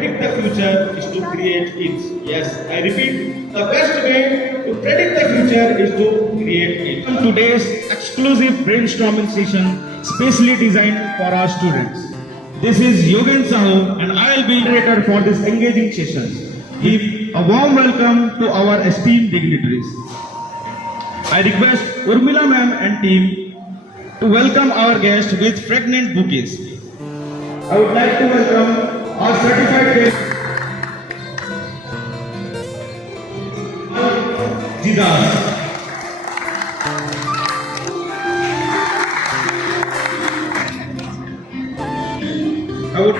predict the future is to create it. Yes, I repeat, the best way to predict the future is to create it. Today's exclusive brainstorming session specially designed for our students. This is Yogen Sahu and I will be moderator for this engaging session. Give a warm welcome to our esteemed dignitaries. I request Urmila ma'am and team to welcome our guest with fragrant bouquets. I would like to welcome our certified guest, Jidas. I would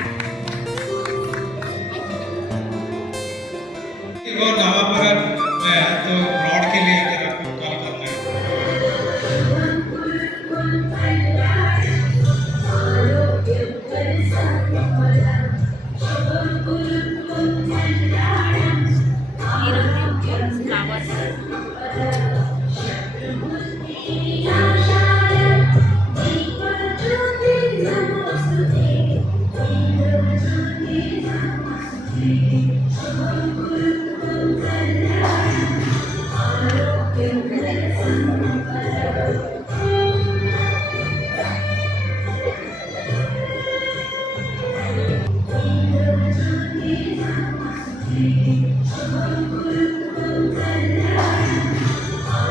और दावा पर मैं तो broad के लिए अगर आपको call करना है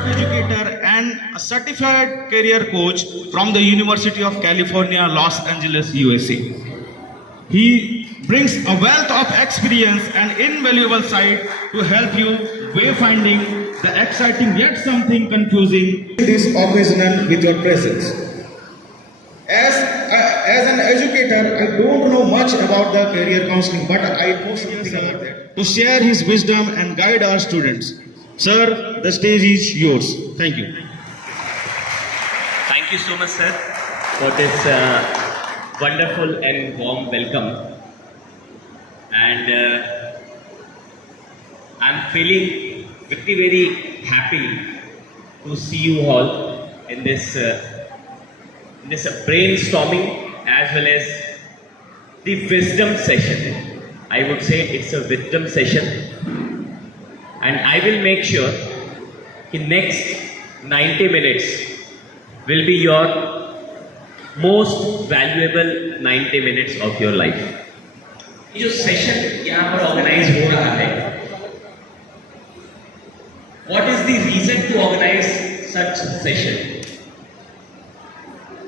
educator and a certified career coach from the University of California, Los Angeles, USA. He brings a wealth of experience and invaluable sight to help you wayfinding the exciting yet something confusing this occasional with your presence. As an educator, I don't know much about the career counseling, but I know something about that. To share his wisdom and guide our students. Sir, the stage is yours. Thank you. Thank you so much, sir, for this wonderful and warm welcome. And I'm feeling very, very happy to see you all in this brainstorming as well as the wisdom session. I would say it's a wisdom session. And I will make sure in next 90 minutes will be your most valuable 90 minutes of your life. ये जो session यहाँ पर organise हो रहा है, what is the reason to organize such session?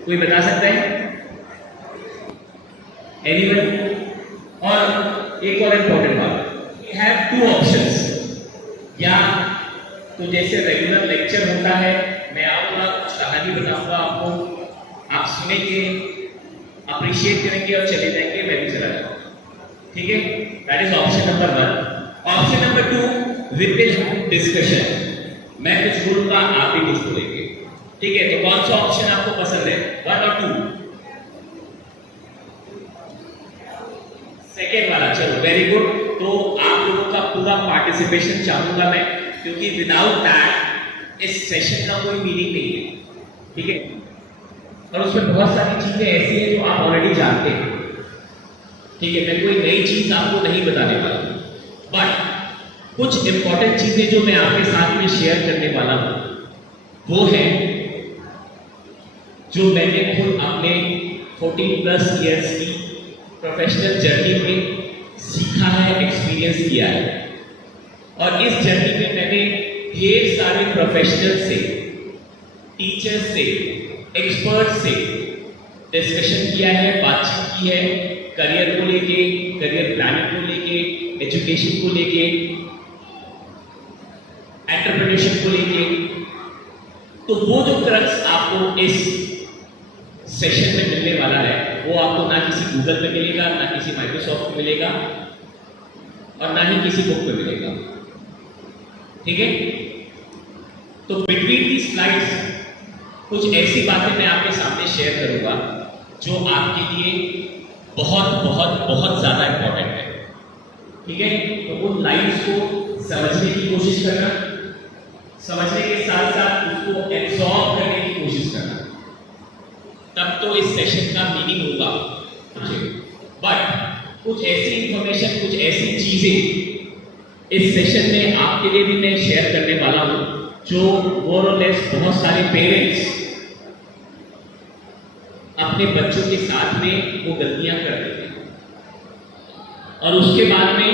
कोई बता सकता है? Anyone? और एक और important बात, we have two options. या तो जैसे रेगुलर लेक्चर होता है, मैं आऊँगा, कुछ कहानी बताऊँगा आपको, आप सुनेंगे, अप्रिशिएट करेंगे और चले जाएंगे, मैं भी चला जाऊँगा. ठीक है? That is option number 1. Option number 2, we will have discussion. मैं कुछ बोलूँगा, आप भी कुछ बोलेंगे. ठीक है? तो कौन सा ऑप्शन आपको पसंद है, 1 और 2? सेकेंड वाला. चलो, वेरी गुड. तो आप लोगों का पूरा पार्टिसिपेशन चाहूंगा मैं, क्योंकि विदाउट दैट इस सेशन का कोई मीनिंग नहीं है. ठीक है? और उसमें बहुत सारी चीजें ऐसी हैं जो आप ऑलरेडी जानते हैं. ठीक है? मैं कोई नई चीज आपको नहीं बताने वाला, बट कुछ इंपॉर्टेंट चीजें जो मैं आपके साथ में शेयर करने वाला हूं वो है जो मैंने खुद अपने 14+ ईयर्स की प्रोफेशनल जर्नी में सीखा है, एक्सपीरियंस किया है. और इस जर्नी में मैंने ढेर सारे प्रोफेशनल से, टीचर्स से, एक्सपर्ट से डिस्कशन किया है, बातचीत की है, करियर को लेके, करियर प्लानिंग को लेके, एजुकेशन को लेके, एंटरप्रेन्योरशिप को लेके. तो वो जो क्रक्स आपको इस सेशन में मिलने वाला है वो आपको ना किसी गूगल पे मिलेगा, ना किसी माइक्रोसॉफ्ट पे मिलेगा और ना ही किसी बुक पे मिलेगा. ठीक है? तो बिटवीन दी स्लाइड्स कुछ ऐसी बातें मैं आपके सामने शेयर करूंगा जो आपके लिए बहुत बहुत बहुत ज्यादा इंपॉर्टेंट है. ठीक है? तो उन लाइन्स को समझने की कोशिश करना, समझने के साथ साथ उसको एब्सॉर्ब करने की कोशिश करना, तब तो इस सेशन का मीनिंग होगा. बट कुछ ऐसी इंफॉर्मेशन, कुछ ऐसी चीजें इस सेशन में आपके लिए भी मैं शेयर करने वाला हूं, जो मोर और लेस बहुत सारे पेरेंट्स अपने बच्चों के साथ में वो गलतियां कर देते हैं और उसके बाद में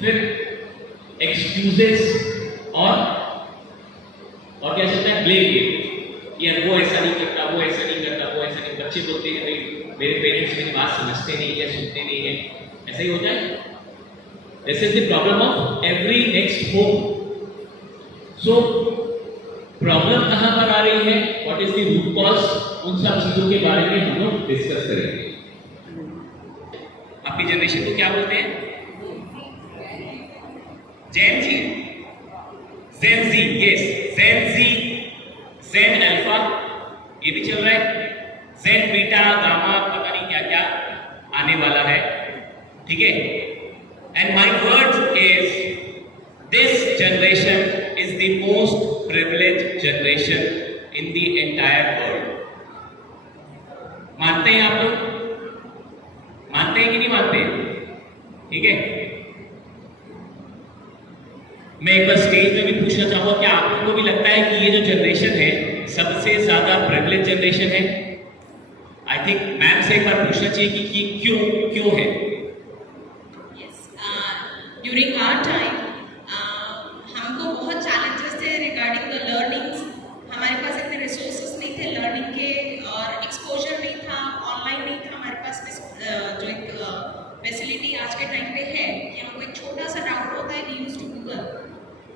फिर एक्सक्यूजेस और क्या चलता है, ब्लेम गेम। यार वो ऐसा नहीं करता, वो ऐसा नहीं करता, वो ऐसा नहीं। बच्चे बोलते हैं भाई मेरे पेरेंट्स मेरी बात समझते नहीं है, सुनते नहीं है, ऐसा ही होता है। This is the problem of every next home. So problem कहां पर आ रही है, what is the root cause, उन सब चीजों के बारे में हम लोग डिस्कस करेंगे। अपनी जनरेशन को क्या बोलते हैं? जेन जी, जेन जी, यस, जेन जी, जेन अल्फा, ये भी चल रहा है, जेन बीटा गामा, पता नहीं क्या क्या आने वाला है, ठीक है। And my word is this generation is the most privileged generation in the entire world. मानते हैं आप लोग? मानते हैं कि नहीं मानते? ठीक है। मैं एक बार स्टेज में भी पूछना चाहूंगा, क्या आप लोगों को भी लगता है कि ये जो जनरेशन है सबसे ज्यादा प्रिविलेज जनरेशन है? आई थिंक मैम से एक बार पूछना चाहिए कि क्यों है? Yes, during our time, हमको बहुत challenges थे regarding the learnings. हमारे पास इतने resources नहीं थे learning के और exposure नहीं था, online नहीं था हमारे पास जो एक facility आज के टाइम पे है कि हमको एक छोटा सा डाउट होता है, we used to Google.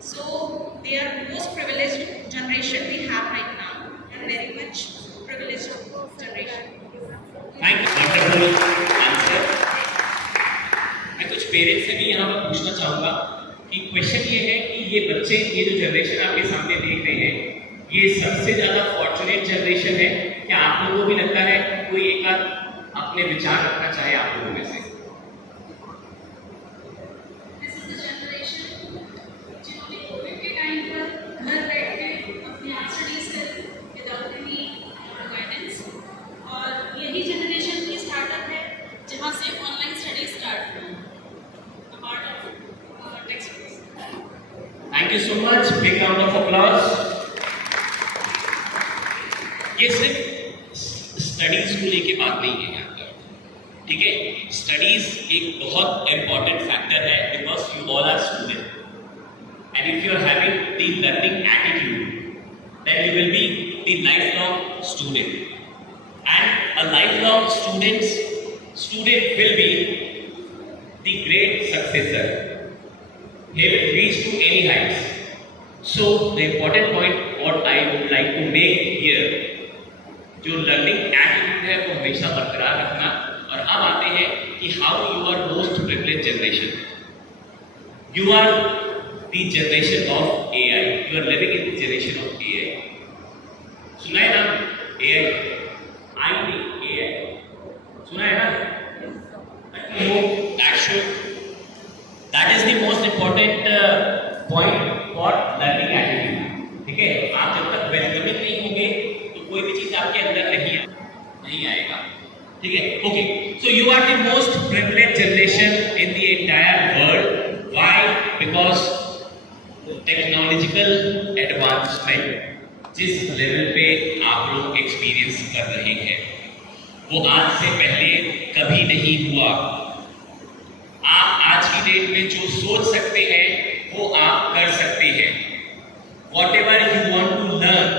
So they are most privileged generation we have right now, and very much privileged generation. Thank you, wonderful answer. मैं कुछ पेरेंट्स से भी यहाँ पर पूछना चाहूंगा कि क्वेश्चन ये है कि ये बच्चे, ये जो जनरेशन आपके सामने देख रहे हैं, ये सबसे ज्यादा फॉर्चुनेट जनरेशन है? क्या आप लोगों को भी लगता है? कोई एक आध अपने विचार रखना चाहे आप लोगों में से? This is the generation जिन्होंने कोविड के टाइम पर घर बैठ के अपनी स्टडीज करी विदाउट एनी गाइडेंस, और यही जनरेशन की स्टार्टअप है जहाँ से ऑनलाइन स्टडी स्टार्ट हुई, part of text books. Thank you so much, big round of applause. ये सिर्फ स्टडीज को लेके बात नहीं है यहाँ पर, ठीक है। स्टडीज एक बहुत इंपॉर्टेंट फैक्टर है because you all are student and if you are having the learning attitude then you will be the life long student and a lifelong student will be the great successor. He will reach to any heights. So the important point what I would like to make here, जो learning attitude है वो हमेशा बरकरार रखना। और अब आते हैं कि how you are most privilege generation. You are the generation of AI, you are living in the generation of AI। सुना है नाम AI? AI सुना है ना? That is the most important point for learning attitude, ठीक है। आप जब तक वेलकमिंग नहीं होंगे तो कोई भी चीज आपके अंदर नहीं आएगा, ठीक है। Okay, so you are the most privileged generation in the entire world. Why? Because technological advancement जिस लेवल पे आप लोग एक्सपीरियंस कर रहे हैं वो आज से पहले कभी नहीं हुआ। आप आज की डेट में जो सोच सकते हैं वो आप कर सकते हैं। Whatever you want to learn,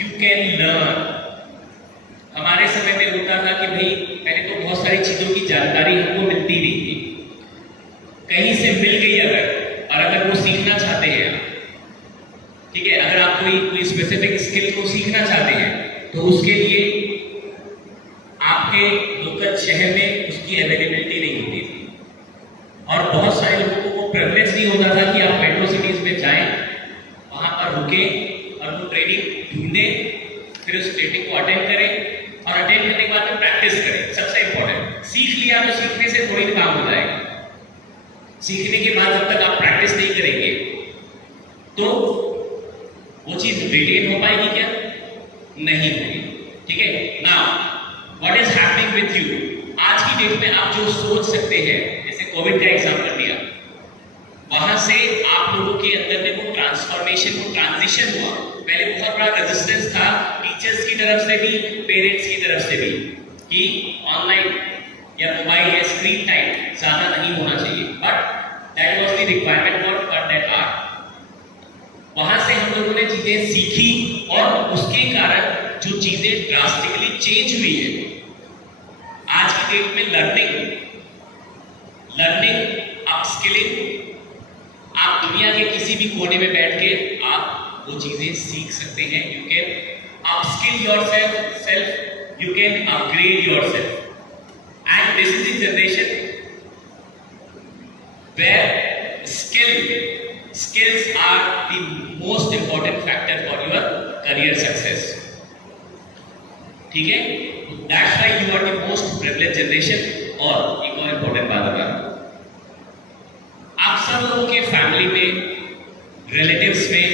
you can learn. हमारे समय में होता था कि भाई पहले तो बहुत सारी चीजों की जानकारी हमको मिलती नहीं थी, कहीं से मिल गई अगर वो सीखना चाहते हैं, ठीक है, अगर आप कोई स्पेसिफिक स्किल को सीखना चाहते हैं तो उसके लिए आपके लोकल शहर में उसकी अवेलेबिलिटी नहीं होती थी। और बहुत सारे लोगों को वो प्रिविलेज नहीं होता था कि आप मेट्रो सिटीज में जाएं, वहां पर रुके और वो ट्रेनिंग ढूंढें, फिर उस ट्रेनिंग को अटेंड करें और अटेंड करने के बाद में प्रैक्टिस करें। सबसे इंपॉर्टेंट, सीख लिया तो सीखने से थोड़ी काम हो जाएगा। सीखने के बाद जब तक आप प्रैक्टिस नहीं करेंगे तो वो चीज रिटेन हो पाएगी क्या? नहीं होगी, ठीक है। Now what is happening with you? आज की डेट में आप जो सोच सकते हैं, जैसे कोविड का एग्जाम्पल दिया, वहां से आप लोगों के अंदर में वो ट्रांसफॉर्मेशन, वो ट्रांजिशन हुआ। पहले बहुत बड़ा रेजिस्टेंस था टीचर्स की तरफ से भी, पेरेंट्स की तरफ से भी, कि ऑनलाइन या मोबाइल या स्क्रीन टाइम ज्यादा नहीं होना चाहिए, but that was the requirement for that art. वहां से हम लोगों ने चीजें सीखी और उसके कारण जो चीजें ड्रास्टिकली चेंज हुई है। आज की डेट में लर्निंग, अपस्किलिंग, आप दुनिया के किसी भी कोने में बैठ के आप वो चीजें सीख सकते हैं। You can upskill yourself, you can upgrade yourself, and this is the generation where skills are the most important factor for your career success. ठीक है? That's why you are the most privileged generation. और एक और important बात बता, आप सब लोगों के फैमिली में, रिलेटिव्स में,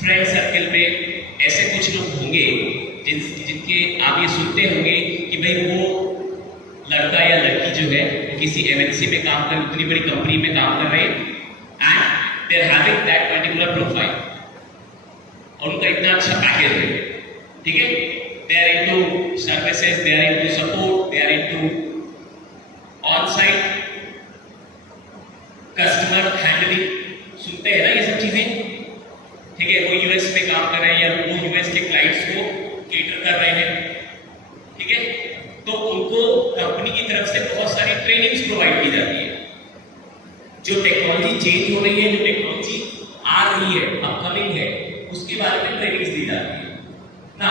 फ्रेंड सर्कल में ऐसे कुछ लोग होंगे जिनके आप ये सुनते होंगे कि भाई वो लड़का या लड़की जो है किसी एमएनसी में काम कर, इतनी बड़ी कंपनी में काम कर रहे हैं, and they are having that particular profile, और उनका इतना अच्छा पैकेज है, ठीक है? They are into services, they are into support, they are into on site customer handling, सुनते हैं ना ये सब चीजें, ठीक है? वो यूएस में काम कर रहे हैं या वो यूएस के क्लाइंट्स को केटर कर रहे हैं, ठीक है? तो उनको कंपनी की तरफ से बहुत सारी ट्रेनिंग्स प्रोवाइड की जाती है। जो टेक्नोलॉजी चेंज हो रही है, जो टेक्नोलॉजी आ रही है, अपकमिंग है, उसके बारे में ट्रेनिंग्स दी जाती है ना।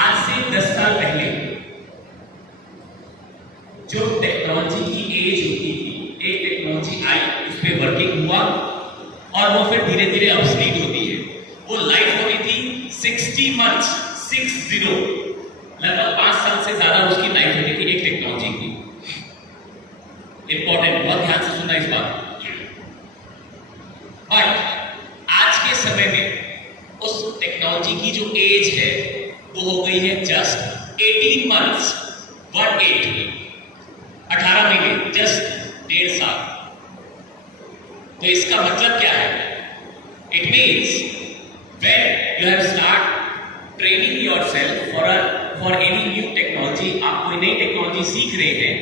आज से 10 साल पहले जो टेक्नोलॉजी की एज होती थी, एक टेक्नोलॉजी आई, उस पर वर्किंग हुआ और वो फिर धीरे धीरे ऑब्सलीट होती है। वो लाइफ होनी थी 60 मंथ्स, 60, लगभग 5 साल से ज्यादा उसकी लाइफ होती थी एक टेक्नोलॉजी की। इंपॉर्टेंट, बहुत ध्यान से सुनना इस बात। बट आज के समय में उस टेक्नोलॉजी की जो एज है वो हो गई है जस्ट 18 मंथ्स, 18 महीने, जस्ट 1.5 साल। तो इसका मतलब क्या है? It means when you have start training yourself for any new technology, आप कोई नई टेक्नोलॉजी सीख रहे हैं,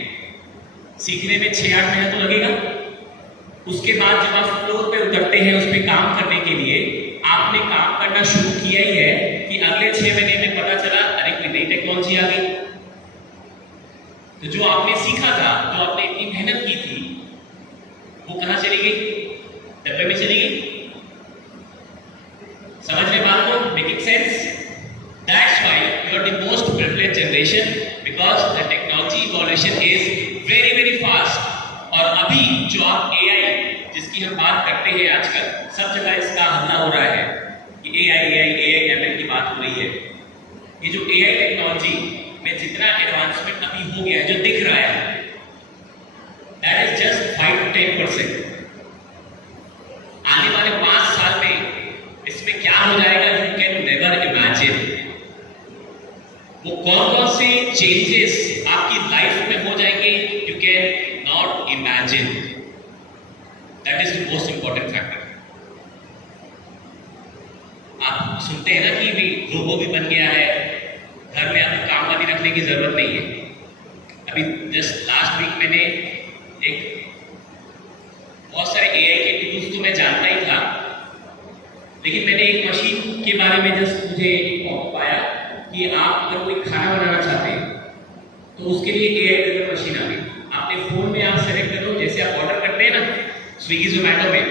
सीखने में 6-8 महीना तो लगेगा। उसके बाद जब आप फ्लोर पे उतरते हैं उस पर काम करने के लिए, आपने काम करना शुरू किया ही है कि अगले 6 महीने में पता चला अरे कोई नई टेक्नोलॉजी आ गई। तो जो आपने सीखा था, जो आपने इतनी मेहनत की थी, वो कहां चली गई? डब्बे में चली गई। समझ रहे बात को? Making sense? That's why you are the most privileged generation because the technology evolution is very very fast. और अभी जो आप AI जिसकी हम बात करते हैं आजकल, सब जगह इसका हल्ला हो रहा है कि AI ML की बात हो रही है। ये जो AI टेक्नोलॉजी में जितना एडवांसमेंट अभी हो गया है, जो दिख रहा है, that is just 5 to 10%. आने वाले 5 साल में इसमें क्या हो जाएगा, you can never imagine. वो कौन से चेंजेस आपकी लाइफ में हो जाएंगे, you can not imagine. That is the most important factor. आप सुनते हैं ना कि भी रोबो भी बन गया है, घर में आपको काम वाली रखने की जरूरत नहीं है। अभी जस्ट लास्ट वीक मैंने बहुत सारे AI के टूल्स तो मैं जानता ही था, लेकिन मैंने एक मशीन के बारे में जस्ट मुझे पाया कि आप अगर कोई खाना बनाना चाहते हैं तो उसके लिए AI ड्रिवन मशीन आ गई। आपने फोन में आप सेलेक्ट करो, जैसे आप ऑर्डर करते हैं ना स्विगी जोमेटो में,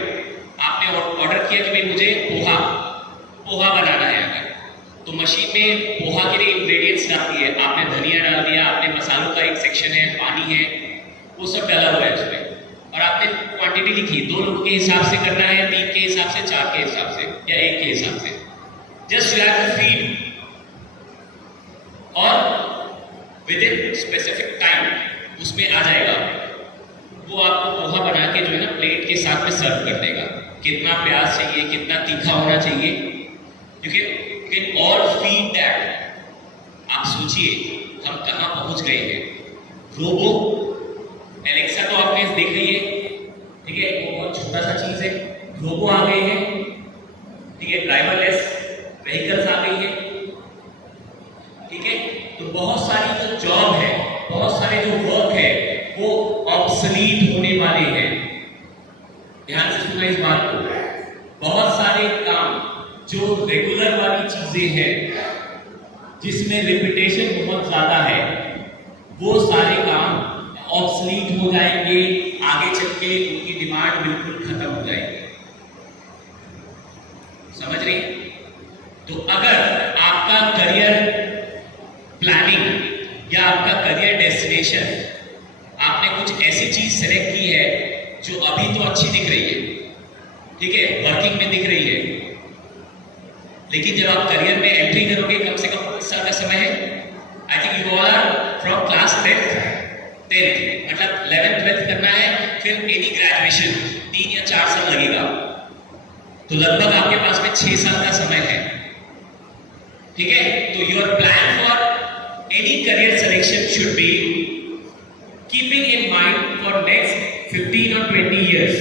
आपने ऑर्डर किया कि भाई मुझे पोहा बनाना है, अगर तो मशीन में पोहा के लिए इंग्रेडिएंट्स डालती है। आपने धनिया डाल दिया, आपने मसालों का एक सेक्शन है, पानी है, वो सब डाला हुआ है उसमें, और आपने क्वांटिटी लिखी, 2 लोगों के हिसाब से करना है, 3 के हिसाब से, 4 के हिसाब से, या 1 के हिसाब से। Just you have to feed, और विद इन स्पेसिफिक टाइम उसमें आ जाएगा। वो आपको पोहा बना के जो है ना प्लेट के साथ में सर्व कर देगा। कितना प्याज चाहिए, कितना तीखा होना चाहिए, you can all feed that. आप सोचिए हम कहाँ पहुंच गए हैं। रोबो, एलेक्सा तो आपने देख ली है, ठीक है, वो बहुत छोटा सा चीज है। रोबो आ गए हैं, ठीक है, ड्राइवरलेस व्हीकल्स आ गई है, ठीक है। तो बहुत सारी जो जॉब है, बहुत सारे जो वर्क है वो ऑब्सोलीट होने वाले हैं। ध्यान से सुना इस बात को। बहुत सारे काम जो रेगुलर वाली चीजें हैं, जिसमें रिपीटेशन बहुत ज्यादा है, वो सारे काम ऑब्सोलीट हो जाएंगे। आगे चल के उनकी डिमांड बिल्कुल खत्म हो जाएगी। समझ रहे? तो अगर आपका करियर प्लानिंग या आपका करियर डेस्टिनेशन, आपने कुछ ऐसी चीज सेलेक्ट की है जो अभी तो अच्छी दिख रही है, ठीक है, वर्किंग में दिख रही है, लेकिन जब आप करियर में एंट्री करोगे, कम से कम किस साल का समय है? I think you all are from class 10th, मतलब 11th 12th करना है, फिर एनी ग्रेजुएशन 3 या 4 साल लगेगा। तो लगभग आपके पास में 6 साल का समय है, ठीक है। तो your plan for any career selection should be keeping in mind for next 15 और 20 years।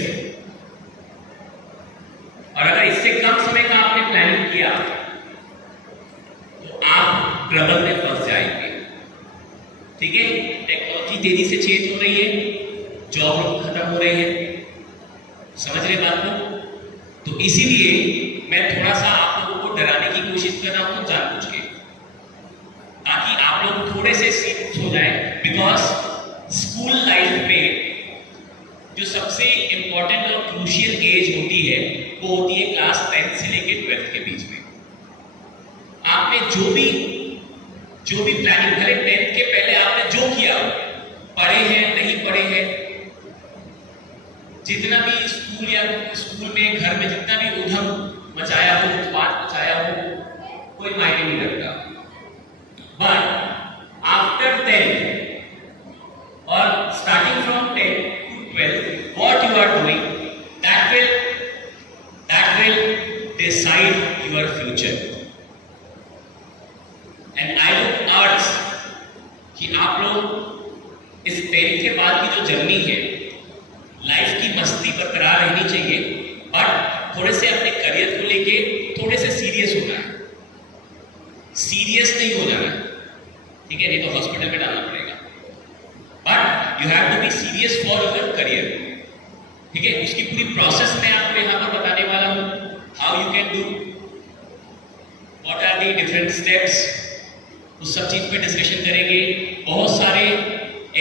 और अगर इससे कम समय का आपने प्लानिंग किया तो आप ट्रबल में फंस जाएंगे, ठीक है। टेक्नोलॉजी तेजी से चेंज हो रही है, जॉब खत्म हो रहे हैं, समझ रहे बात को? तो इसीलिए मैं थोड़ा सा आप लोगों को डराने की कोशिश कर रहा हूं जानबूझ के, ताकि आप लोग थोड़े से सीरियस हो जाए। बिकॉज स्कूल लाइफ में जो सबसे इंपॉर्टेंट और क्रूशियल एज होती है वो होती है क्लास 10th से लेकर 12th के बीच में। आपने जो भी प्लानिंग, भले 10th के पहले आपने जो किया, पढ़े हैं नहीं पढ़े हैं, जितना भी स्कूल में घर में जितना भी उधम मचाया हो, उत्पात मचाया हो, कोई मायने नहीं रखता। बट आफ्टर 10th और starting from 10th to 12th, what you are doing, that will decide your future. And I would urge कि आप लोग इस 10th के बाद की जो जर्नी है, लाइफ की मस्ती बरकरार रहनी चाहिए, बट थोड़े से अपने करियर को लेके थोड़े से सीरियस होना है। सीरियस नहीं हो जाना, ठीक है, नहीं तो हॉस्पिटल में डालना पड़ेगा। But you have to be serious for your career, ठीक है। उसकी पूरी प्रोसेस मैं आपको यहाँ पर बताने वाला हूँ, how you can do, what are the different steps, उस सब चीज पे डिस्कशन करेंगे। बहुत सारे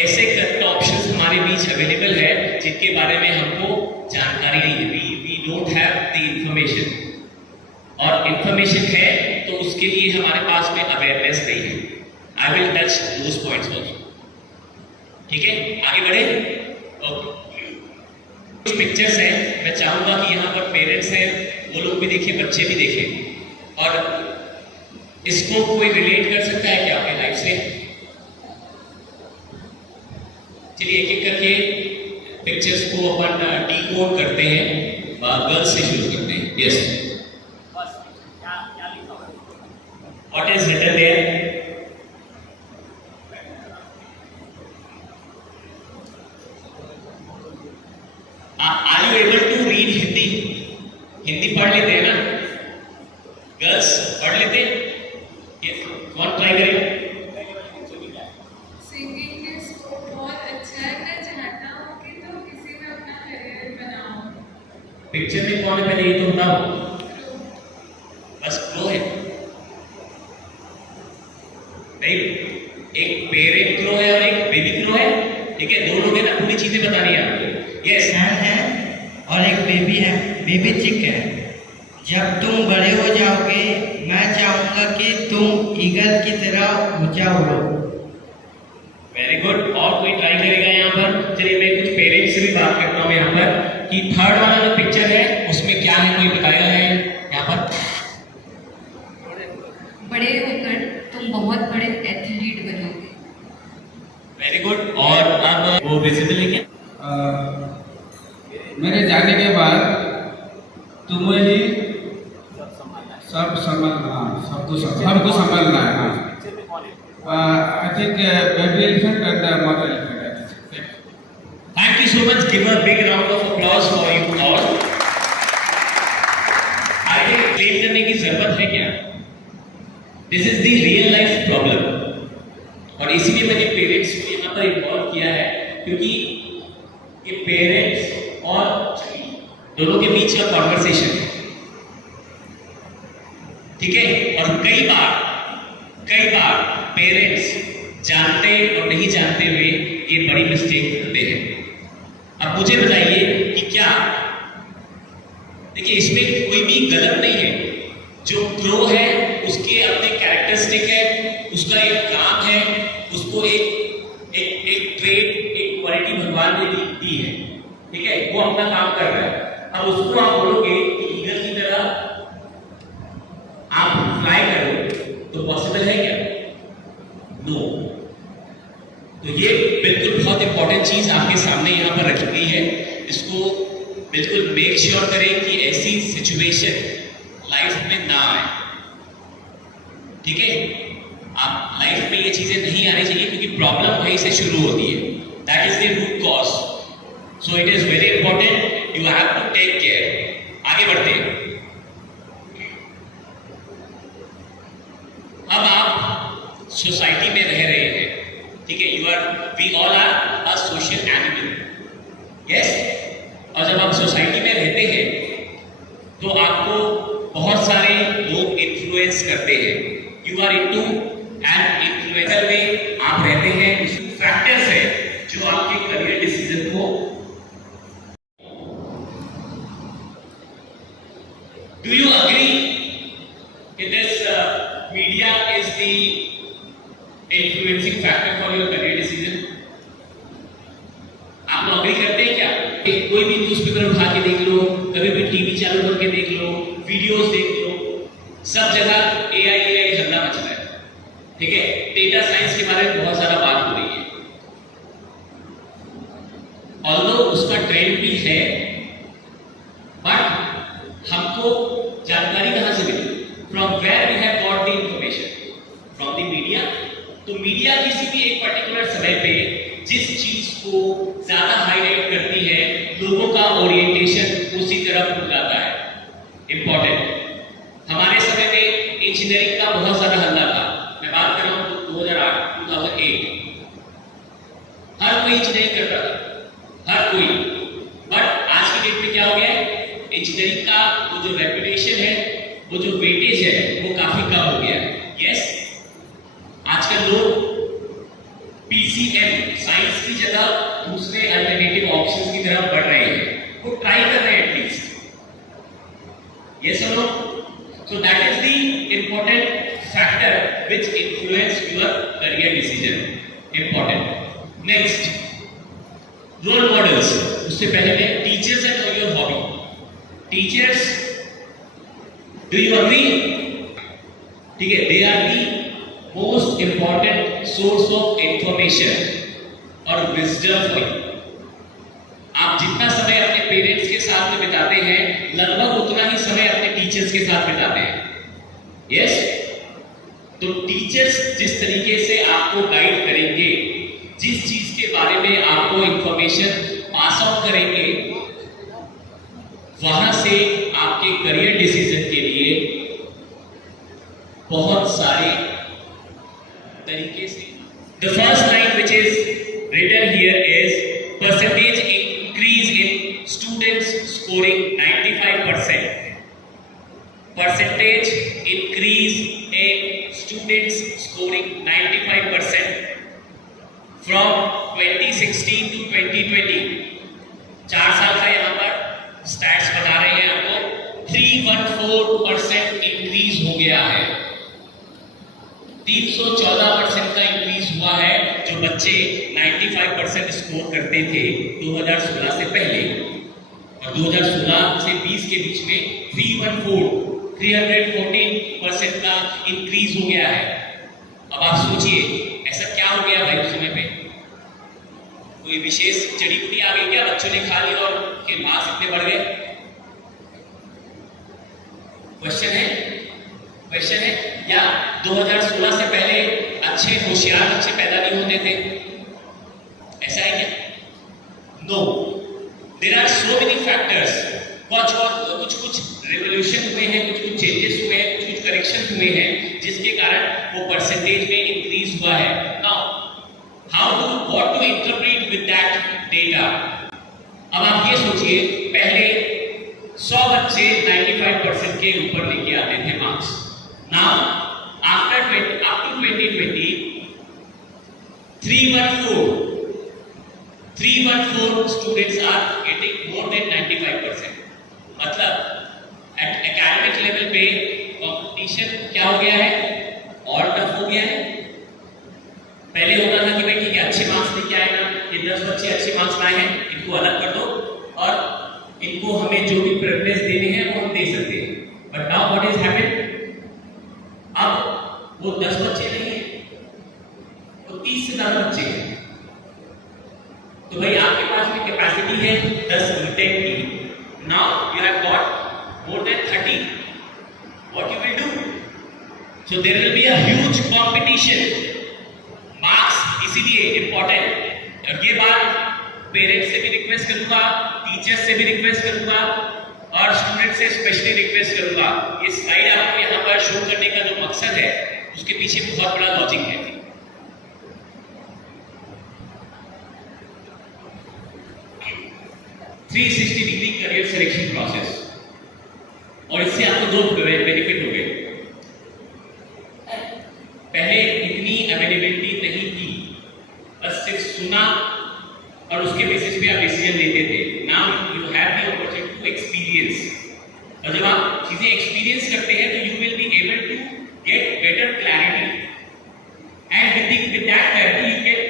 ऐसे करंट ऑप्शंस हमारे बीच अवेलेबल है जिनके बारे में हमको जानकारी नहीं है, we don't have the information, और इंफॉर्मेशन है तो उसके लिए हमारे पास में अवेयरनेस नहीं है। I will touch those points also, ठीक है। आगे बढ़े। ओके, कुछ पिक्चर्स हैं, मैं चाहूंगा कि यहाँ पर पेरेंट्स हैं, वो लोग भी देखें, बच्चे भी देखें, और इसको कोई रिलेट कर सकता है क्या अपने लाइफ से? चलिए एक एक करके पिक्चर्स को अपन डीकोड करते हैं। गर्ल्स से शुरू करते हैं। Yes, what is written there? Are you able to read Hindi? Hindi पढ़ लेते हैं ना गर्ल्स? पढ़ लेते हैं? कौन ट्राई करेगा? सिंगिंग में स्कोप बहुत अच्छा है, मैं चाहता हूँ कि तुम किसी में अपना करियर बनाओ। पिक्चर में कौन है पहले ये तो बताओ। बस क्लो है नहीं, एक पेरेंट क्लो है और एक बेबी क्लो है, ठीक है, दो लोग हैं ना, पूरी चीजें बतानी है आपको। यस, है और एक बेबी है, बेबी चिक है। जब तुम बड़े हो जाओगे मैं चाहूंगा कि तुम ईगल की तरह ऊंचा उड़ो। Very good. और कोई ट्राई करेगा यहाँ पर? चलिए मैं कुछ पेरेंट्स से भी बात करता हूँ यहाँ पर कि थर्ड वाला जो पिक्चर है उसमें क्या है, कोई बताएगा है यहाँ पर? बड़े होकर तुम बहुत बड़े एथलीट बनोगे। Very good. और अब वो विजिबल है क्या? मेरे जाने के बाद तुम्हें ही सबको संभालना है। I think baby elephant and mother elephant. give a big round of applause for you all. आगे एक्सप्लेन करने की जरूरत है क्या? This is the real life problem, और इसीलिए मैंने पेरेंट्स को यहाँ पर इन्वॉल्व किया है, क्योंकि ये पेरेंट्स और दोनों के बीच का कॉन्वर्सेशन है, ठीक है? और कई बार पेरेंट्स जानते और नहीं जानते हुए ये बड़ी मिस्टेक करते हैं। अब मुझे बताइए कि क्या, देखिए इसमें कोई भी गलत नहीं है। जो प्रो है उसके अपने कैरेक्टरिस्टिक है, उसका एक काम है, उसको एक ट्रेड, एक क्वालिटी भगवान ने दी है, ठीक है? वो अपना काम कर रहा है। अब उसको आप बोलोगे कि ईगल की तरह आप फ्लाई करो, तो पॉसिबल है क्या? नो। तो ये बिल्कुल बहुत इंपॉर्टेंट चीज आपके सामने यहाँ पर रखी गई है। इसको बिल्कुल मेक श्योर करें कि ऐसी सिचुएशन लाइफ में ना आए, ठीक है? आप लाइफ में ये चीजें नहीं आनी चाहिए, क्योंकि प्रॉब्लम वहीं से शुरू होती है। That is the root cause. So it is very important, you have to take care. आगे बढ़ते हैं। अब आप सोसाइटी में रह रहे हैं, ठीक है? We all are a social animal, yes? और जब आप सोसाइटी में रहते हैं तो आपको बहुत सारे लोग इन्फ्लुएंस करते हैं। You are into an influencer में आप रहते हैं। फैक्टर्स है जो आपके करियर डिसीजन को, डू यू अग्री कि this media is the influencing factor for your career decision? आप लोग अग्री करते हैं क्या? कोई भी न्यूज़पेपर उठा के देख लो, कभी भी टीवी चालू करके देख लो, वीडियोस देख लो, सब जगह AI हल्ला मच रहा है, ठीक है? डेटा साइंस के बारे में बहुत सारा बात हो रही है। ऑल्दो उसका ट्रेंड भी है, बट हमको जानकारी कहां से मिली? From where we have got the information? From the media. तो मीडिया किसी भी एक पर्टिकुलर समय पे जिस चीज को ज्यादा हाईलाइट करती है, लोगों का ओरिएंटेशन उसी तरफ हो जाता है। इंपॉर्टेंट, हमारे समय में इंजीनियरिंग का बहुत सारा हल्ला था। मैं बात कर रहा हूं 2008 2008, हर कोई इंजीनियरिंग करता था, हर कोई। बट आज की डेट में क्या हो गया है? इंजीनियरिंग का वो जो रेपुटेशन है, वो जो वेटेज है, वो काफी कम हो गया है। यस, आजकल लोग PCM साइंस की जगह दूसरे अल्टरनेटिव ऑप्शंस की तरफ बढ़ रहे हैं, वो ट्राई कर रहे हैं एटलीस्ट। यस और no? So that is the important factor which influence your career decision. Important. Next, role models. उससे पहले मैं teachers and your hobby. Teachers, do you agree? ठीक है, they are the most important source of information और wisdom for you. आप जितना समय अपने पेरेंट्स के साथ में बिताते हैं, लगभग उतना ही समय अपने टीचर्स के साथ बिताते हैं। यस? तो टीचर्स जिस तरीके से आपको गाइड करेंगे, जिस चीज के बारे में आपको इंफॉर्मेशन पास ऑन करेंगे, वहां से आपके करियर डिसीजन के लिए बहुत सारे तरीके से। The first line which is written here is percentage increase in students scoring 95%. Percentage increase in students scoring 95% from 2016 to 2020. 4 साल का यहाँ पर स्टैट्स बता रहे हैं आपको। 314% इंक्रीज हो गया है। 314% का इंक्रीज हुआ है जो बच्चे 95% स्कोर करते थे 2016 से पहले, और 2016 से 20 के बीच में 314% का इंक्रीज हो गया है। अब आप सोचिए ऐसा क्या हो गया भाई उस समय पे? कोई विशेष जड़ी बूटी आ गई क्या? बच्चों ने खा ली और उनके मार्क्स इतने बढ़ गए? क्वेश्चन है या 2016 से पहले अच्छे होशियार बच्चे पैदा नहीं होते थे? ऐसा है क्या? नो। कुछ कुछ रेवोल्यूशन हुए हैं, कुछ कुछ चेंजेस हुए हैं, कुछ कुछ करेक्शन हुए हैं, जिसके कारण वो परसेंटेज में इंक्रीज हुआ है। Now what to interpret with that data. अब आप ये सोचिए, पहले 100 बच्चे 95% के ऊपर लेके आते थे marks. Now after up to 2020 314 students are getting more than 95%। मतलब एकेडमिक लेवल पे कंपटीशन क्या हो गया है, और टफ हो गया है। पहले होता था कि भाई ठीक है, अच्छे मार्क्स लेके आए ना, ये 10 बच्चे अच्छे मार्क्स लाए हैं, इनको अलग कर दो और इनको हमें जो भी प्रेफरेंस देने हैं वो हम दे सकते हैं। But now what is happened, अब वो 10 बच्चे नहीं है, वो 30 से ज्यादा बच्चे हैं। तो भाई आपके पास में कैपेसिटी है 10 बीटेक की, now you have got more than 30, what you will do? So there will be a huge competition. Marks इसीलिए इंपॉर्टेंट। और ये बात पेरेंट्स से भी रिक्वेस्ट करूंगा, टीचर्स से भी रिक्वेस्ट करूंगा और स्टूडेंट से स्पेशली रिक्वेस्ट करूंगा। ये स्लाइड आपको यहाँ पर शो करने का जो मकसद है, उसके पीछे बहुत बड़ा लॉजिक है। 360 डिग्री करियर सिलेक्शन प्रोसेस, और इससे आपको दो बेनिफिट हो गए। पहले इतनी अवेलेबिलिटी नहीं थी, बस सिर्फ सुना और उसके बेसिस पे आप डिसीजन लेते थे। Now you have the opportunity to experience, और जब आप चीजें एक्सपीरियंस करते हैं तो you will be able to get better clarity, and with that clarity you can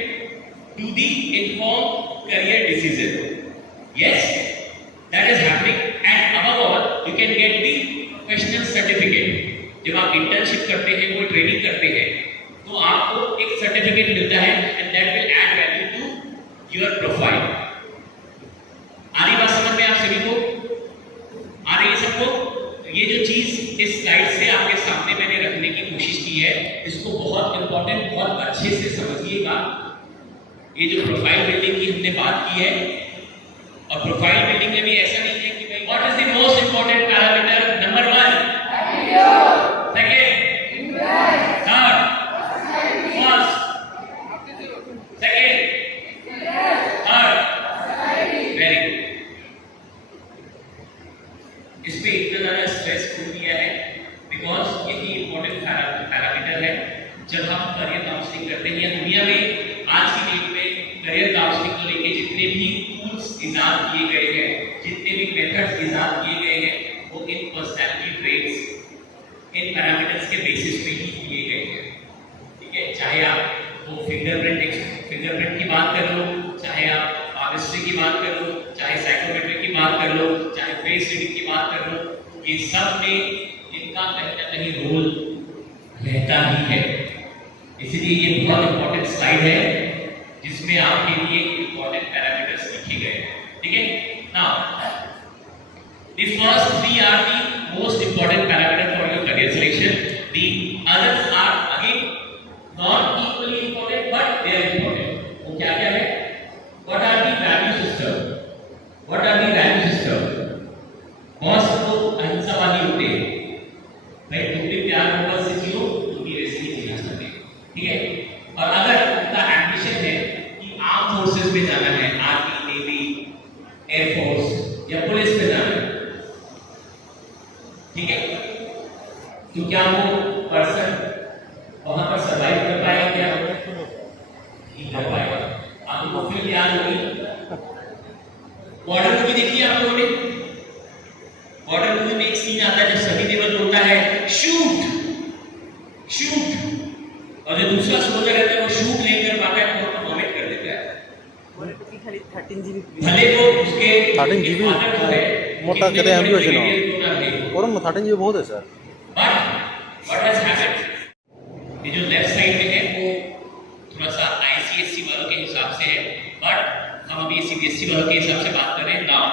do the informed career decision. Yes, that is happening, and above all, you can get the professional certificate. जब आप internship करते हैं, कोई training करते हैं, तो आपको एक सर्टिफिकेट मिलता है, and that will add value to your profile. आ रही बात समझ में आप सभी को? आ रही है सबको? ये जो चीज इस स्लाइड से आपके सामने मैंने रखने की कोशिश की है, इसको बहुत इंपॉर्टेंट, बहुत अच्छे से समझिएगा। ये जो प्रोफाइल बिल्डिंग की हमने बात की है, और प्रोफाइल बिल्डिंग में भी ऐसा नहीं है कि भाई what is the most important parameter, number 1, second, third, first, second, third, very good. इस पे इतना ज्यादा स्ट्रेस क्यों दिया है? बिकॉज यही इंपॉर्टेंट पैरामीटर है जब हम करियर काउंसलिंग करते हैं। दुनिया में आज की डेट में करियर काउंसलिंग को लेके जितने भी इजाद किए गए हैं, जितने भी मेथड्स इजाद किए गए हैं, वो in personality traits, in parameters के बेसिस पे ही किए गए हैं। ठीक है, चाहे आप वो फिंगरप्रिंट की बात कर लो, चाहे आप पामिस्ट्री की बात कर लो, चाहे साइकोमेट्रिक की बात कर लो, चाहे फेस रीडिंग की बात कर लो, ये सब में इनका कहीं ना कहीं रोल रहता ही है। इसीलिए ये बहुत इंपॉर्टेंट स्लाइड है जिसमें आपके लिए इंपॉर्टेंट पैरामीटर्स लिखे गए हैं। ठीक है, now the first 3 are the most important parameter for your career selection. The others are again not equally important, but they are important. वो क्या क्या है? What are the value system? What are the value system? बहुत से लोग अहिंसावादी होते हैं, भाई तुम भी प्यार मोहब्बत से जियो, तुम भी वैसे ही जीना चाहते हैं। ठीक है, और अगर उनका एम्बिशन है कि आर्म फोर्सेस में जाना है, आर्मी, नेवी, एयरफोर्स या पुलिस में जाना है, ठीक है, तो क्या वो पर्सन वहां पर सर्वाइव कर पाएगा? क्या नहीं कर पाएगा। आपको फिल्म याद होगी, बॉर्डर मूवी देखी है आप लोगों ने? बॉर्डर मूवी में एक सीन आता है जब सनी देओल बोलता है शूट शूट, और जो दूसरा सोल्जर रहता है वो शूट नहीं कर पाता है, तो वॉमिट कर देता है। भले वो उसके 13 GB मोटा कहते हैं एमबी होशिनो और 13 GB बहुत है sir. But what has happened, ये जो लेफ्ट साइड में है वो थोड़ा सा आईसीएससी वालों के हिसाब से है, बट हम अभी सीबीएसई वालों के हिसाब से बात कर रहे हैं। Now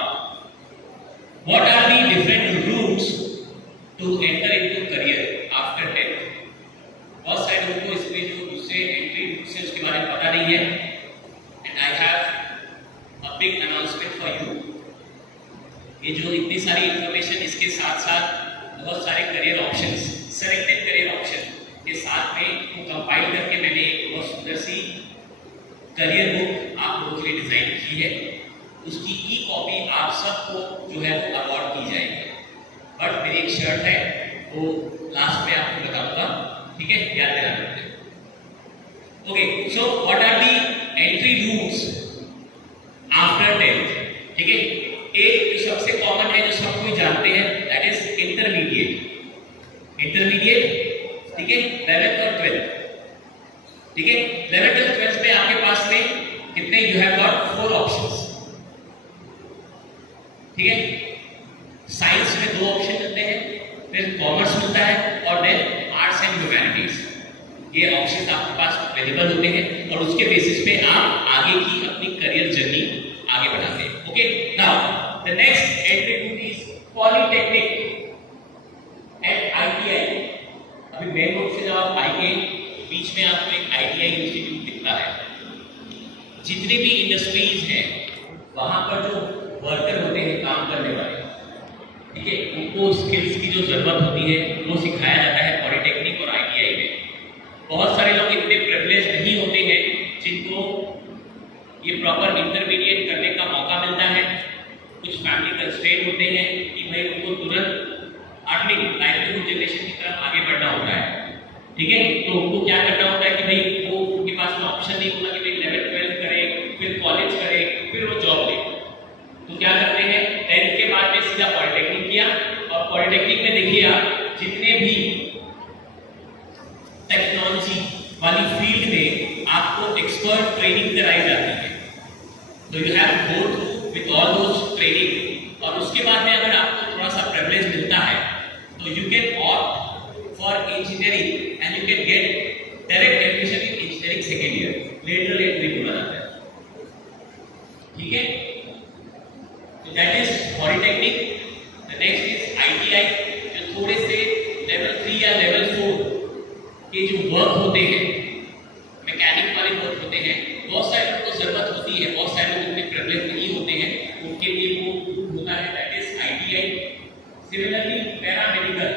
what are the different routes to enter into career after 10th? बहुत सारे लोगों को इसमें जो दूसरे एंट्री रूट्स है उसके बारे में पता नहीं है, and I have a big announcement for you. ये जो इतनी सारी साथ बहुत सारे career options, selected career option के साथ में वो कंपाइल करके मैंने एक बहुत सुंदर सी करियर बुक आप लोगों के लिए डिजाइन की है। उसकी ई कॉपी आप सबको जो है वो अवार्ड की जाएगी। बट मेरी एक शर्ट है वो लास्ट में आपको बताऊंगा, ठीक है, याद दिला देते हैं। Okay, so what are the entry routes after 10th? ठीक है, एक जो सबसे कॉमन है जो सब कोई जानते हैं, दैट इज इंटरमीडिएट। इंटरमीडिएट, ठीक है, 11th और 12th, ठीक है। 11th और 12th में आपके पास में कितने, यू हैव गॉट 4 ऑप्शंस, ठीक है। साइंस में 2 ऑप्शन मिलते हैं, फिर कॉमर्स मिलता है और देन आर्ट्स एंड ह्यूमैनिटीज। ये ऑप्शंस आपके पास अवेलेबल होते हैं और उसके बेसिस पे आप आगे की अपनी करियर जर्नी आगे बढ़ाते हैं। Okay, now the next entry route is polytechnic and ITI. अभी मेन रोड से जब आप आएंगे बीच में आपको एक आईटीआई इंस्टीट्यूट दिखता है। जितने भी इंडस्ट्रीज हैं वहां पर जो वर्कर होते हैं, काम करने वाले, ठीक है, उनको स्किल्स की जो जरूरत होती है वो सिखाया जाता है पॉलिटेक्निक और आईटीआई में। बहुत सारे लोग इतने प्रिविलेज नहीं होते हैं जिनको ये प्रॉपर इंटरमीडिएट करने का मौका मिलता है। कुछ फैमिली कंस्ट्रेंट होते हैं कि भाई उनको तुरंत अर्निंग, लाइवलीहुड जनरेशन की तरफ आगे बढ़ना होता है, ठीक है। तो उनको क्या करना होता है कि भाई वो उनके पास में ऑप्शन नहीं होता कि भाई 11th 12th करें, फिर कॉलेज करें, फिर वो जॉब ले। तो क्या करते हैं, 10th के बाद में सीधा पॉलिटेक्निक किया। और पॉलिटेक्निक में देखिए आप जितने भी टेक्नोलॉजी वाली फील्ड में आपको एक्सपर्ट ट्रेनिंग कराई जाती है। तो you have go through with all those training, और उसके बाद में अगर आपको थोड़ा सा प्रिविलेज मिलता है तो you can opt for engineering and you can get direct admission in engineering second year, lateral entry बोला जाता है, ठीक है। That is polytechnic. The next is ITI, जो थोड़े से लेवल 3 या लेवल 4 के जो वर्क होते हैं, मैकेनिक वाले वर्क होते हैं, बहुत सारे लोगों को जरूरत होती है, बहुत सारे लोग उनके प्रिविलेज नहीं होते हैं, उनके लिए वो होता है, that is ITI. Similarly paramedical,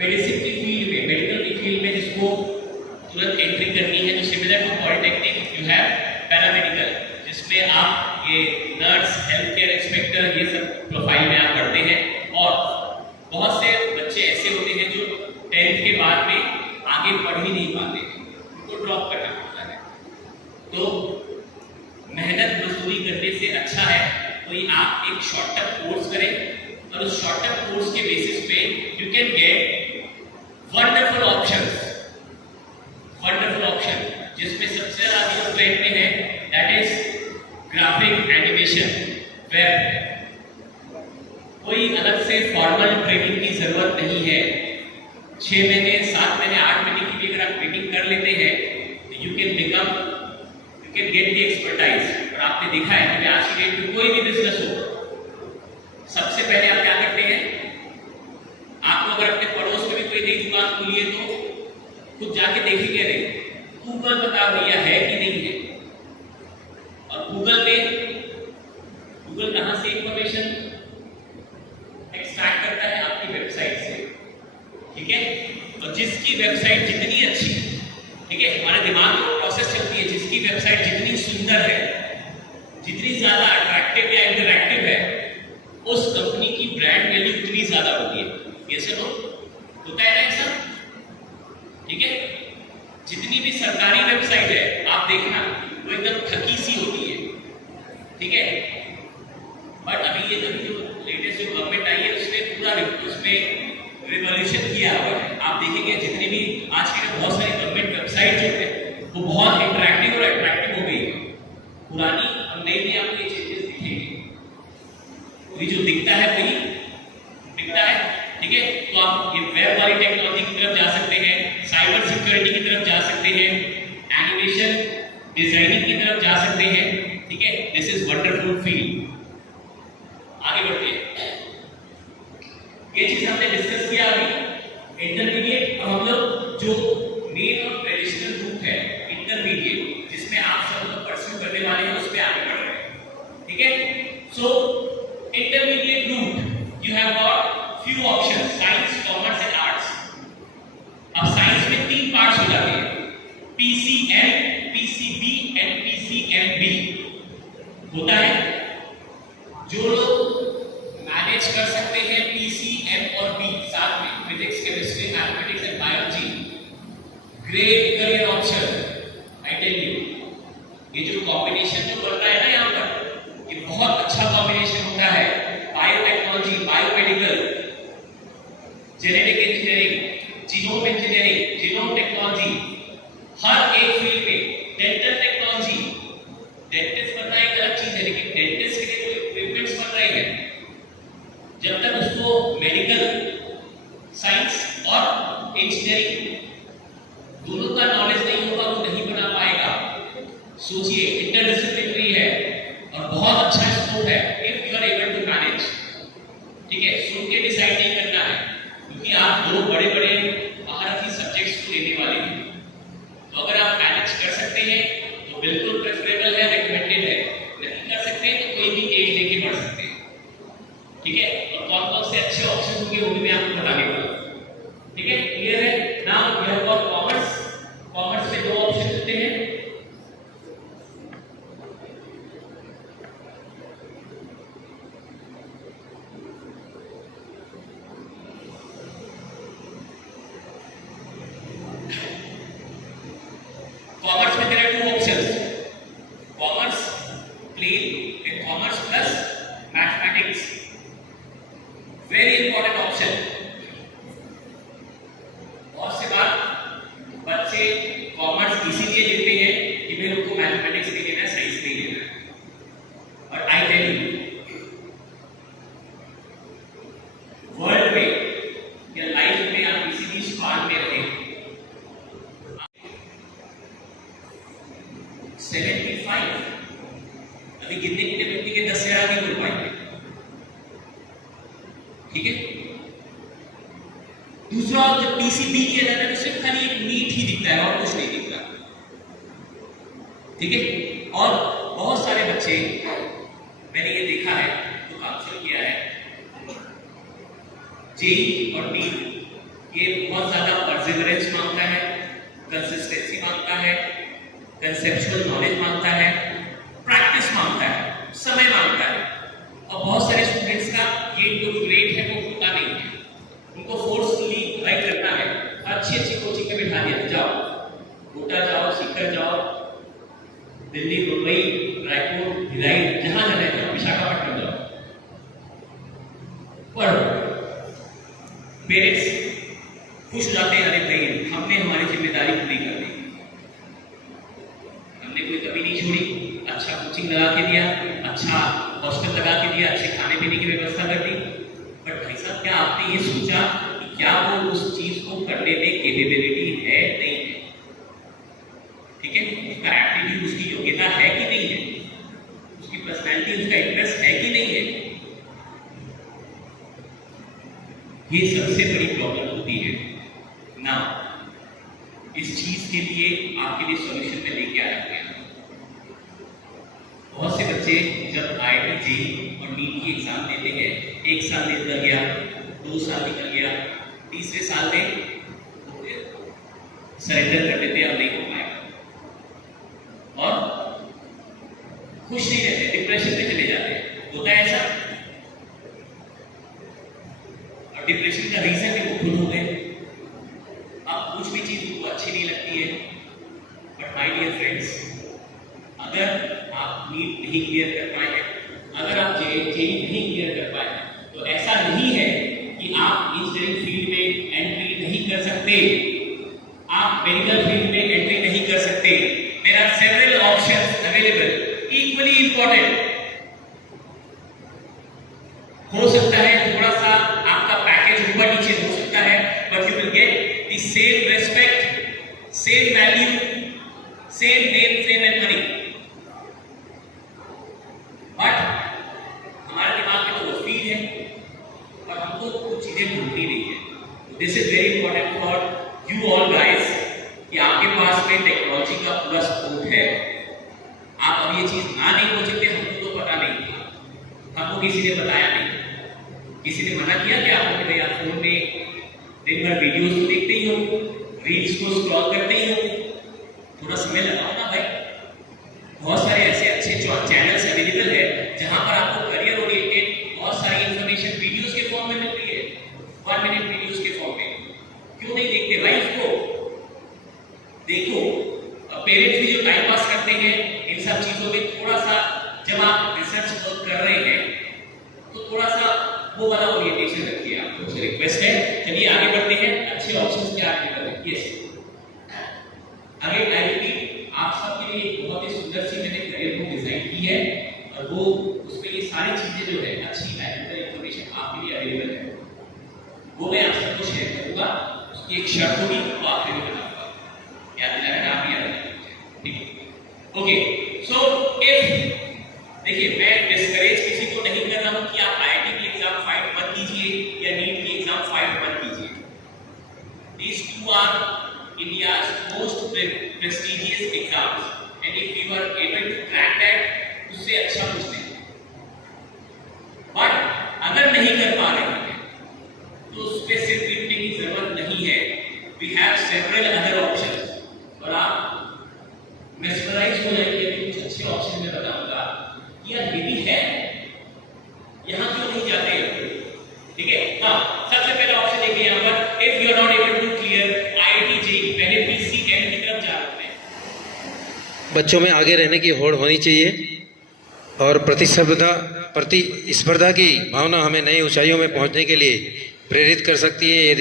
medicine की फील्ड में, मेडिकल की फील्ड में जिसको तुरंत एंट्री करनी है, तो similar to polytechnic you have paramedical, जिसमें आप ये नर्स, हेल्थ केयर इंस्पेक्टर, ये सब प्रोफाइल में आप पढ़ते हैं। और बहुत से बच्चे ऐसे होते हैं जो 10th के बाद में आगे पढ़ ही नहीं पाते, उनको ड्रॉप करना पड़ता है। तो मेहनत मजदूरी करने से अच्छा है कोई आप एक शॉर्ट टर्म कोर्स करें, और उस शॉर्ट टर्म कोर्स के बेसिस पे you can get wonderful options, जिसमें सबसे ज्यादा जो ट्रेंड में है that is graphic animation, web. कोई अलग से फॉर्मल ट्रेनिंग की जरूरत नहीं है। 6 महीने, 7 महीने, 8 महीने की भी अगर आप ट्रेनिंग कर लेते हैं तो you can get the expertise. और आपने देखा है कि आज की डेट में कोई भी बिजनेस हो, सबसे पहले आप क्या करते हैं, आपको अगर अपने पड़ोस में भी कोई नई दुकान खुली है तो खुद जाके देखेंगे नहीं, गूगल बता भैया है कि नहीं है। और गूगल कहां से इंफॉर्मेशन एक्सट्रैक्ट करता है, आपकी वेबसाइट से, ठीक है। और जिसकी वेबसाइट जितनी अच्छी, ठीक है, हमारे दिमाग में प्रोसेस चलती है, जिसकी वेबसाइट जितनी सुंदर है, जितनी ज्यादा अट्रैक्टिव या इंटरैक्टिव है, उस कंपनी की ब्रांड वैल्यू उतनी ज्यादा होती है। ये सब होता है ना ऐसा, ठीक है। जितनी भी सरकारी वेबसाइट है आप देखना वो एकदम थकी सी होती है, ठीक है। बट अभी ये जो लेटेस्ट जो गवर्नमेंट आई है उसने पूरा उसमें रिवॉल्यूशन किया हुआ है। आप देखेंगे जितनी भी आज की बहुत सारी गवर्नमेंट वेबसाइट जो है वो बहुत इंटरैक्टिव और अट्रैक्टिव हो गई है। पुरानी और नई में आपको ये चेंजेस दिखेंगे, ये जो दिखता है वही दिखता है, ठीक है। तो आप ये वेब वाली टेक्नोलॉजी की तरफ जा सकते हैं, साइबर सिक्योरिटी की तरफ जा सकते हैं, एनिमेशन डिजाइनिंग की तरफ जा सकते हैं, ठीक है। This is wonderful field. आगे बढ़ते हैं, ये चीज हमने डिस्कस किया अभी इंटरमीडिएट। और हम लोग जो मेन और ट्रेडिशनल रूट है इंटरमीडिएट, जिसमें आप सब लोग परस्यू करने वाले हैं, उस पर आगे बढ़ रहे हैं, ठीक है। सो इंटरमीडिएट रूट होता है। जो लोग मैनेज कर सकते हैं पीसी, एम और बी साथ में, physics, chemistry, mathematics and biology, great career option. I tell you, ये जो कॉम्बिनेशन जो बन रहा है ना यहाँ पर, ये बहुत अच्छा कॉम्बिनेशन होता है। Biotechnology, biomedical, genetic engineering, genome engineering, genome technology, हर एक फील्ड में, डेंटल टेक्नोलॉजी, डेंटिस्ट बनना एक अलग चीज है, लेकिन डेंटिस्ट के लिए तो इक्विपमेंट्स बन रहे हैं। जब तक उसको मेडिकल साइंस और इंजीनियरिंग दोनों का नॉलेज नहीं होगा वो नहीं बना पाएगा। सोचिए, इंटरडिसिप्लिनरी है और बहुत अच्छा स्कोप है if you are able to manage. ठीक है, सुन के डिसाइड नहीं करना है, क्योंकि आप दो बड़े बड़े महारथी सब्जेक्ट्स को लेने वाले हैं। तो अगर आप मैनेज कर सकते हैं तो बिल्कुल प्रेफरेबल है, रिकमेंडेड है। नहीं कर सकते तो कोई भी एज लेके बढ़ सकते हैं। ठीक है, और कौन कौन से अच्छे ऑप्शन होंगे वो भी मैं आपको बताने वाला हूं। ठीक है, क्लियर है? Now you have got commerce. Commerce में दो ऑप्शन होते हैं, कॉमर्स में there are two options, commerce plain with commerce plus mathematics, very important option. बहुत से बार बच्चे कॉमर्स इसीलिए लेते हैं कि मेरे को मैथमेटिक्स नहीं लेना है, साइंस नहीं लेना है। और आई टेल यू, वर्ल्ड में या लाइफ में आप किसी भी स्थान में रहें, 75 अभी गिनने के लिए व्यक्ति के 10 से आगे बोल पाएंगे। ठीक है, दूसरा जब पीसीबी किया जाता है तो सिर्फ खाली एक नीट ही दिखता है और कुछ नहीं दिखता। ठीक है, और बहुत सारे बच्चे, मैंने ये देखा है तो काउंसिल किया है, जेई और नीट ये बहुत ज्यादा परसिवरेंस मांगता है, कंसिस्टेंसी मांगता है, कंसेप्चुअल नॉलेज मांगता है, प्रैक्टिस मांगता है, समय मांगता है। और बहुत सारे स्टूडेंट्स का ये जो ग्रेड है वो होता नहीं है, उनको फोर्सफुली राइट करना है। अच्छी अच्छी कोचिंग में बिठा दिया, जाओ कोटा जाओ, सीकर जाओ, दिल्ली, मुंबई, रायपुर, भिलाई, जहां जाना है, विशाखापट्टनम जाओ, पढ़ो। पेरेंट्स खुश हो जाते हैं, अरे भाई हमने हमारी जिम्मेदारी पूरी कर दी, हमने कोई कमी नहीं छोड़ी, अच्छा कोचिंग लगा के दिया, अच्छा हॉस्टल लगा के दिया, अच्छे खाने पीने की व्यवस्था कर दी। बट भाई साहब, क्या आपने ये सोचा कि क्या वो उस चीज को करने में कैपेबिलिटी है, नहीं है? ठीक है, उसका एप्टीट्यूड, उसकी योग्यता है कि नहीं है, उसकी पर्सनैलिटी, उसका इंटरेस्ट है कि नहीं है? ये सबसे बड़ी प्रॉब्लम होती है ना। इस चीज के लिए आपके लिए सॉल्यूशन में लेके आया गया। बहुत से बच्चे जब आईआईटी, जेईई और नीट की एग्जाम देते हैं, एक साल निकल गया, 2 साल निकल गया, तीसरे साल में सरेंडर कर देते, अब नहीं हो पाएगा, और खुश नहीं रहते, डिप्रेशन में चले जाते हैं। होता है ऐसा? और डिप्रेशन का रीजन है वो खुद हो गए। अब कुछ भी चीज उनको अच्छी नहीं लगती है। बट माय डियर फ्रेंड्स, अगर आप नीट नहीं क्लियर कर पाए हैं, अगर आप जेईई नहीं क्लियर कर पाए हैं, तो ऐसा नहीं है कि आप इंजीनियरिंग फील्ड में एंट्री नहीं कर सकते, आप मेडिकल फील्ड में एंट्री नहीं कर सकते। There are several options available, equally important. हो सकता है थोड़ा सा आपका पैकेज ऊपर नीचे हो सकता है, but you will get the same respect, same value, same name, fame and money. But हमारे दिमाग में तो वो फील है और हमको कुछ चीजें भूलती नहीं है। This is very important for you all guys कि आपके पास में टेक्नोलॉजी का पूरा सपोर्ट है। आप अब ये चीज ना नहीं हो सकते, हमको तो पता नहीं था, हमको किसी ने बताया नहीं, किसी ने मना किया कि आप भाई आप फोन में दिन भर वीडियोस तो देखते ही हो, रील्स को स्क्रॉल करते ही हो, थोड़ा समय लगाओ ना भाई। बहुत सारे ऐसे अच्छे अच्छे चैनल्स अवेलेबल है जहां पर आपको करियर ओरिएंटेड बहुत सारी इंफॉर्मेशन वीडियोस के फॉर्म में मिल रही है, 1 मिनट वीडियोस के फॉर्म में। क्यों नहीं देखते भाई उसको? देखो, पेरेंट्स भी जो टाइम पास करते हैं इन सब चीजों में, थोड़ा सा जब आप रिसर्च वर्क कर रहे हैं तो थोड़ा सा वो वाला ओरिएंटेशन रखिए। आप लोगों से रिक्वेस्ट है। चलिए आगे बढ़ते हैं, अच्छे ऑप्शंस क्या आगे करें। यस, आगे आई रिपीट, आप सबके लिए एक बहुत ही सुंदर सी मैंने करियर बुक डिजाइन की है और वो उसमें ये सारी चीजें जो है अच्छी वैल्यूएबल इंफॉर्मेशन आपके लिए अवेलेबल है, वो मैं आप सबको शेयर करूंगा। उसकी एक शर्त होगी, वो आपके लिए बताऊंगा। याद दिलाना, आप याद रखिए, ठीक है? ओके, सो इफ देखिए, मैं डिस्करेज किसी को नहीं कर रहा हूं कि आप आईआईटी की एग्जाम फाइट मत कीजिए या नीट की एग्जाम फाइट मत कीजिए। These two are India's most prestigious exams, and if you are able to crack that, उससे अच्छा कुछ नहीं। बट अगर नहीं कर पा रहे हैं तो उस पर सिर्फ पीटने की जरूरत नहीं है। We have several other options, और आप मेस्मराइज हो जाएंगे। अभी कुछ अच्छे ऑप्शन मैं बताऊंगा कि यार ये भी है, यहाँ क्यों नहीं जाते हैं? ठीक है, हाँ, सबसे पहला ऑप्शन देखिए यहाँ पर, if you are not able to clear IIT JEE, पहले पीसी एंड की तरफ जा रहे हैं। बच्चों में आगे रहने की होड़ होनी चाहिए और प्रतिस्पर्धा की भावना हमें नई ऊंचाइयों में पहुंचने के लिए प्रेरित कर सकती है।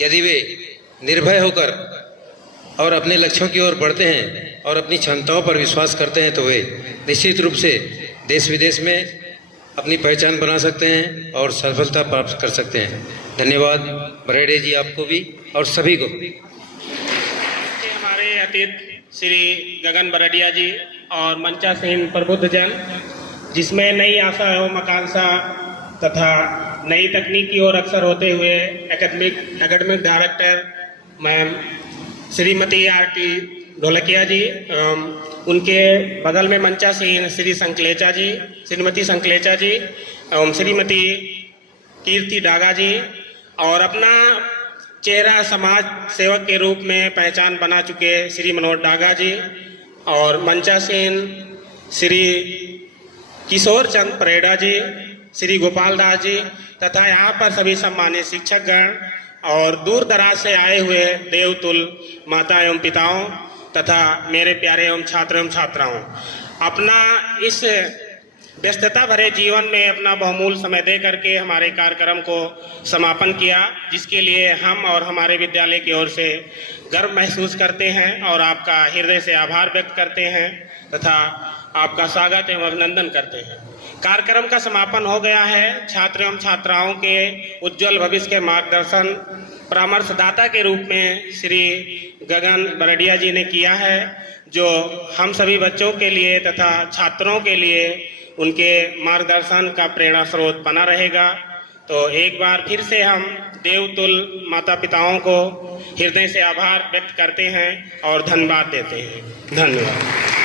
यदि वे निर्भय होकर और अपने लक्ष्यों की ओर बढ़ते हैं और अपनी क्षमताओं पर विश्वास करते हैं तो वे निश्चित रूप से देश विदेश में अपनी पहचान बना सकते हैं और सफलता प्राप्त कर सकते हैं। धन्यवाद बरेडे जी, आपको भी और सभी को। हमारे अतीत श्री गगन बरडिया जी और मंचा सिंह प्रबुद्ध जन, जिसमें नई आशा एवं आकांक्षा तथा नई तकनीक की ओर अक्सर होते हुए academic director ma'am Shrimati RT Dholakia ji, उनके बगल में मंचा सिंह श्री संकलेचा जी, श्रीमती संकलेचा जी, श्रीमती कीर्ति डागा जी, और अपना चेहरा समाज सेवक के रूप में पहचान बना चुके श्री मनोज डागा जी, और मंचा सिंह श्री किशोर चंद परेड़ा जी, श्री गोपाल दास जी, तथा यहाँ पर सभी सम्मानित शिक्षकगण और दूर दराज से आए हुए देवतुल माता एवं पिताओं तथा मेरे प्यारे एवं छात्र एवं छात्राओं, अपना इस व्यस्तता भरे जीवन में अपना बहुमूल्य समय दे करके हमारे कार्यक्रम को समापन किया, जिसके लिए हम और हमारे विद्यालय की ओर से गर्व महसूस करते हैं और आपका हृदय से आभार व्यक्त करते हैं तथा आपका स्वागत एवं अभिनंदन करते हैं। कार्यक्रम का समापन हो गया है। छात्र एवं छात्राओं के उज्जवल भविष्य के मार्गदर्शन परामर्शदाता के रूप में श्री गगन बरडिया जी ने किया है, जो हम सभी बच्चों के लिए तथा छात्रों के लिए उनके मार्गदर्शन का प्रेरणा स्रोत बना रहेगा। तो एक बार फिर से हम देवतुल माता पिताओं को हृदय से आभार व्यक्त करते हैं और धन्यवाद देते हैं। धन्यवाद।